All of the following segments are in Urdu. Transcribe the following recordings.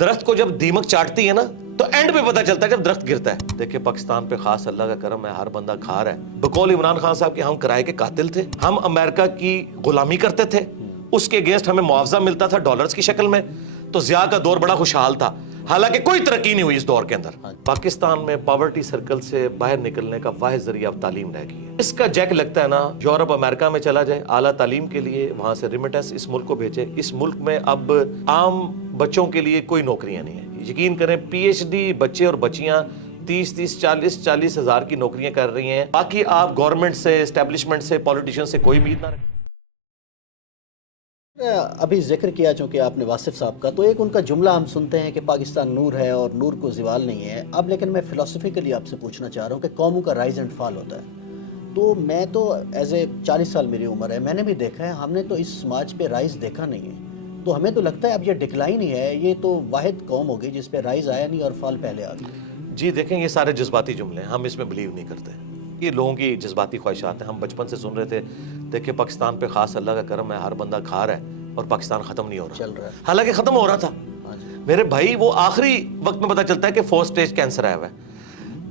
درخت کو جب دیمک چاٹتی ہے نا تو اینڈ پہ پتہ چلتا ہے جب درخت گرتا ہے. دیکھیں پاکستان پہ خاص اللہ کا کرم ہے, ہر بندہ کھا رہا ہے. بقول عمران خان صاحب کے ہم کرائے کے قاتل تھے, ہم امریکہ کی غلامی کرتے تھے, اس کے اگینسٹ ہمیں معاوضہ ملتا تھا ڈالرز کی شکل میں, تو ضیاء کا دور بڑا خوشحال تھا. حالانکہ کوئی ترقی نہیں ہوئی اس دور کے اندر. پاکستان میں پاورٹی سرکل سے باہر نکلنے کا واحد ذریعہ اب تعلیم رہ گئی ہے. اس کا جیک لگتا ہے نا, یورپ امریکہ میں چلا جائے اعلیٰ تعلیم کے لیے, وہاں سے ریمیٹنس اس ملک کو بھیجے. اس ملک میں اب عام بچوں کے لیے کوئی نوکریاں نہیں ہیں. یقین کریں پی ایچ ڈی بچے اور بچیاں 30 ہزار کی نوکریاں کر رہی ہیں. باقی آپ گورنمنٹ سے, اسٹیبلشمنٹ سے, پولیٹیشین سے کوئی امید نہ رکھیں. ابھی ذکر کیا چونکہ آپ نے واصف صاحب کا, تو ایک ان کا جملہ ہم سنتے ہیں کہ پاکستان نور ہے اور نور کو زوال نہیں ہے. اب لیکن میں فلسفیکلی آپ سے پوچھنا چاہ رہا ہوں کہ قوموں کا رائز اینڈ فال ہوتا ہے. تو میں تو ایز اے 40 سال میری عمر ہے, میں نے بھی دیکھا ہے, ہم نے تو اس سماج پہ رائز دیکھا نہیں ہے. تو ہمیں تو لگتا ہے اب یہ ڈکلائن ہی ہے, یہ تو واحد قوم ہوگی جس پہ رائز آیا نہیں اور فال پہلے آ گیا. جی دیکھیں یہ سارے جذباتی جملے ہیں, ہم اس میں بلیو نہیں کرتے. یہ لوگوں کی جذباتی خواہشات ہیں. ہم بچپن سے سن رہے تھے دیکھیں پاکستان پہ خاص اللہ کا کرم ہے, ہر بندہ کھا رہا ہے اور پاکستان ختم نہیں ہو رہا. چل رہا ہے, حالانکہ ختم ہو رہا تھا میرے بھائی. وہ آخری وقت میں پتہ چلتا ہے کہ 4 سٹیج کینسر آیا ہوا ہے.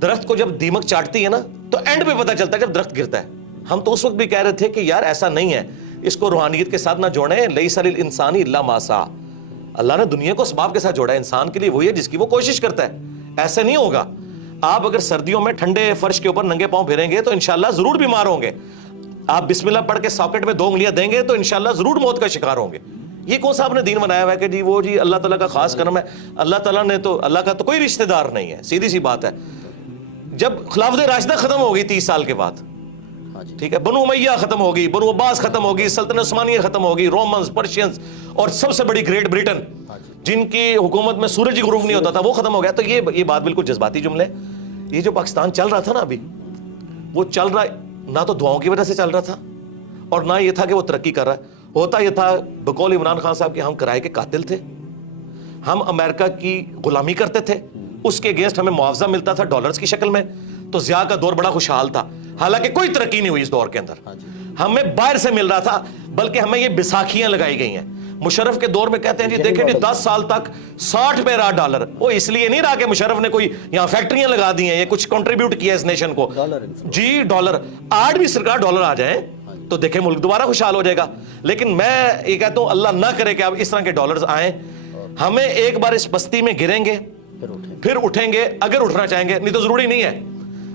درخت کو جب دیمک چاٹتی ہے نا تو اینڈ پہ پتہ چلتا ہے جب درخت گرتا ہے. ہم تو اس وقت بھی کہہ رہے تھے کہ یار ایسا نہیں ہے, اس کو روحانیت کے ساتھ نہ جوڑیں. لیس للانسان الا ما سعی. اللہ نے دنیا کو اسباب کے ساتھ جوڑا ہے, انسان کے لیے وہی ہے جس کی وہ کوشش کرتا ہے. ایسے نہیں ہوگا. آپ اگر سردیوں میں ٹھنڈے فرش کے اوپر ننگے پاؤں پھریں گے تو انشاءاللہ ضرور بیمار ہوں گے. آپ بسم اللہ پڑھ کے ساکٹ میں 2 انگلیاں دیں گے تو انشاءاللہ ضرور موت کا شکار ہوں گے. یہ کون سا آپ نے دین بنایا ہوا ہے کہ جی وہ جی اللہ تعالیٰ کا خاص کرم ہے. اللہ تعالیٰ نے تو, اللہ کا تو کوئی رشتہ دار نہیں ہے, سیدھی سی بات ہے. جب خلافت راشدہ ختم ہو گئی 30 سال کے بعد, ٹھیک ہے, بنو امیہ ختم ہو گئی, بنو عباس ختم ہو گئی, سلطنت عثمانیہ ختم ہو گئی, رومنز, پرشینز اور سب سے بڑی گریٹ برٹن جن کی حکومت میں سورج ہی غروب نہیں ہوتا تھا, وہ ختم ہو گیا. تو یہ بات بالکل جذباتی جملے. یہ جو پاکستان چل رہا تھا نا ابھی, وہ چل رہا نہ تو دعاؤں کی وجہ سے چل رہا تھا اور نہ یہ تھا کہ وہ ترقی کر رہا ہے. ہوتا یہ تھا بقول عمران خان صاحب کے ہم کرائے کے قاتل تھے, ہم امریکہ کی غلامی کرتے تھے, اس کے اگینسٹ ہمیں معاوضہ ملتا تھا ڈالرز کی شکل میں, تو ضیاء کا دور بڑا خوشحال تھا. حالانکہ کوئی ترقی نہیں ہوئی اس دور کے اندر. ہمیں باہر سے مل رہا تھا, بلکہ ہمیں یہ بیساکھیاں لگائی گئی ہیں. مشرف کے دور میں کہتے ہیں جی دیکھیں جی 10 سال تک 60 پہ رہا ڈالر. وہ اس لیے نہیں رہا کہ مشرف نے کوئی یہاں فیکٹریاں لگا دی ہیں یا کچھ کنٹریبیوٹ کیا اس نیشن کو. جی ڈالر, آج بھی سرکار ڈالر آ جائیں تو دیکھیں ملک دوبارہ خوشحال ہو جائے گا. لیکن میں یہ کہتا ہوں اللہ نہ کرے کہ اب اس طرح کے ڈالرز آئیں. ہمیں ایک بار اس بستی میں گریں گے پھر اٹھیں گے اگر اٹھنا چاہیں گے, نہیں تو ضروری نہیں ہے.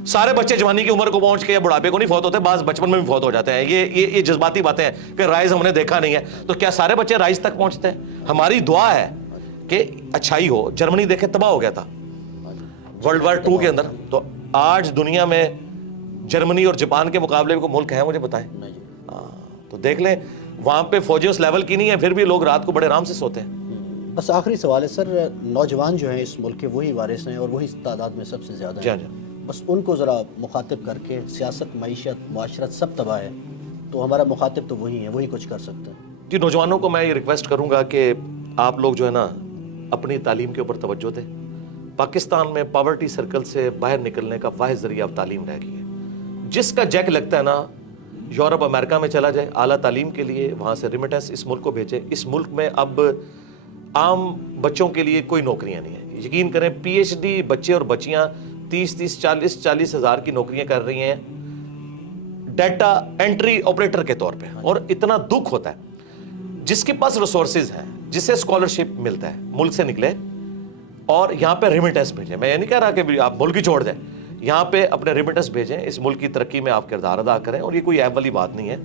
سارے بچے جوانی کی عمر کو پہنچ کے یا بڑھاپے کو نہیں فوت ہوتے, بعض بچپن میں بھی فوت ہو جاتے ہیں. یہ جذباتی باتیں ہیں کہ رائز ہم نے دیکھا نہیں ہے. تو کیا سارے بچے رائز تک پہنچتے ہیں؟ ہماری دعا ہے کہ اچھائی ہو. جرمنی دیکھیں تباہ ہو گیا تھا ورلڈ وار 2 کے اندر, تو آج دنیا میں جرمنی اور جاپان کے مقابلے میں کوئی ملک ہے مجھے بتائیں؟ تو دیکھ لیں وہاں پہ فوجیں اس لیول کی نہیں ہے, پھر بھی لوگ رات کو بڑے آرام سے سوتے ہیں. بس آخری سوال ہے سر, نوجوان جو ہیں اس ملک کے وہی وارث ہیں اور وہی تعداد میں سب سے زیادہ ہیں. بس ان کو ذرا مخاطب کر کے, سیاست, معیشت, معاشرت سب تباہ ہے, تو ہمارا مخاطب تو وہی ہے, وہی کچھ کر سکتے ہیں. جی نوجوانوں کو میں یہ ریکویسٹ کروں گا کہ آپ لوگ جو ہے نا اپنی تعلیم کے اوپر توجہ دیں. پاکستان میں پاورٹی سرکل سے باہر نکلنے کا واحد ذریعہ اب تعلیم رہ گئی ہے. جس کا جیک لگتا ہے نا, یورپ امریکہ میں چلا جائے اعلیٰ تعلیم کے لیے, وہاں سے ریمیٹنس اس ملک کو بھیجے. اس ملک میں اب عام بچوں کے لیے کوئی نوکریاں نہیں ہیں. یقین کریں پی ایچ ڈی بچے اور بچیاں 30 ہزار کی نوکریاں کر رہی ہیں ڈیٹا انٹری آپریٹر کے طور پہ. اور اتنا دکھ ہوتا ہے جس کے پاس ریسورسز ہیں, جسے اسکالرشپ ملتا ہے, ملک سے نکلے اور یہاں پہ ریمیٹنس بھیجیں. میں یہ نہیں کہہ رہا کہ آپ ملک ہی چھوڑ دیں, یہاں پہ اپنے ریمیٹنس بھیجیں, اس ملک کی ترقی میں آپ کردار ادا کریں. اور یہ کوئی عیب والی بات نہیں ہے.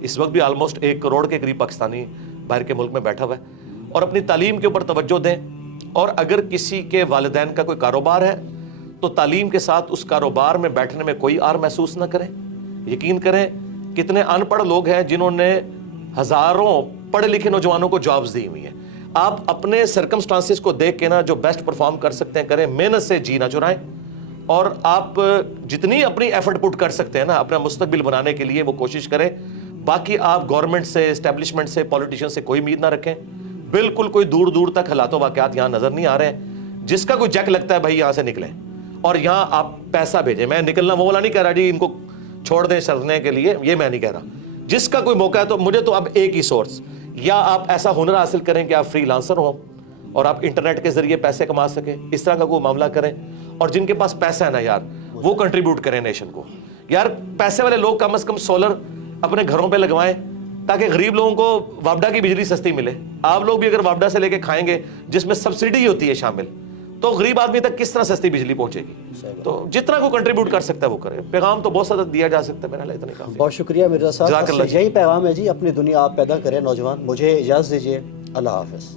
اس وقت بھی آلموسٹ 1 کروڑ کے قریب پاکستانی باہر کے ملک میں بیٹھا ہوا ہے. اور اپنی تعلیم کے اوپر توجہ دیں. اور اگر کسی کے والدین کا کوئی کاروبار ہے تو تعلیم کے ساتھ اس کاروبار میں بیٹھنے میں کوئی آر محسوس نہ کریں. یقین کریں کتنے ان پڑھ لوگ ہیں جنہوں نے ہزاروں پڑھے لکھے نوجوانوں کو جابز دی ہوئی ہیں. آپ اپنے سرکمسٹانسز کو دیکھ کے نا جو بیسٹ پرفارم کر سکتے ہیں کریں, محنت سے جی نہ چرائیں. اور آپ جتنی اپنی ایفرٹ پٹ کر سکتے ہیں نا اپنا مستقبل بنانے کے لیے وہ کوشش کریں. باقی آپ گورنمنٹ سے, اسٹیبلشمنٹ سے, پولیٹیشین سے کوئی امید نہ رکھیں. بالکل کوئی دور دور تک حالات و واقعات یہاں نظر نہیں آ رہے ہیں. جس کا کوئی جیک لگتا ہے بھائی یہاں سے نکلیں اور یہاں آپ پیسہ بھیجیں. میں نکلنا وہ والا نہیں کہہ رہا جی ان کو چھوڑ دیں سرنے کے لیے, یہ میں نہیں کہہ رہا. جس کا کوئی موقع ہے تو مجھے تو اب ایک ہی سورس, یا آپ ایسا ہنر حاصل کریں کہ آپ فری لانسر ہوں, اور آپ انٹرنیٹ کے ذریعے پیسے کما سکیں, اس طرح کا کوئی معاملہ کریں. اور جن کے پاس پیسہ ہے نا یار, وہ کنٹریبیوٹ کریں نیشن کو. یار پیسے والے لوگ کم از کم سولر اپنے گھروں پہ لگوائیں تاکہ غریب لوگوں کو وابڈا کی بجلی سستی ملے. آپ لوگ بھی اگر وابڈا سے لے کے کھائیں گے جس میں سبسڈی ہوتی ہے شامل, تو غریب آدمی تک کس طرح سستی بجلی پہنچے گی. تو جتنا کو کنٹریبیوٹ کر سکتا ہے وہ کرے. پیغام تو بہت زیادہ دیا جا سکتا ہے, میرا خیال اتنا کافی. بہت شکریہ مرزا جزاک صاحب, اللہ بس یہی پیغام ہے جی, اپنی دنیا آپ پیدا کریں نوجوان. مجھے اجازت دیجیے, اللہ حافظ.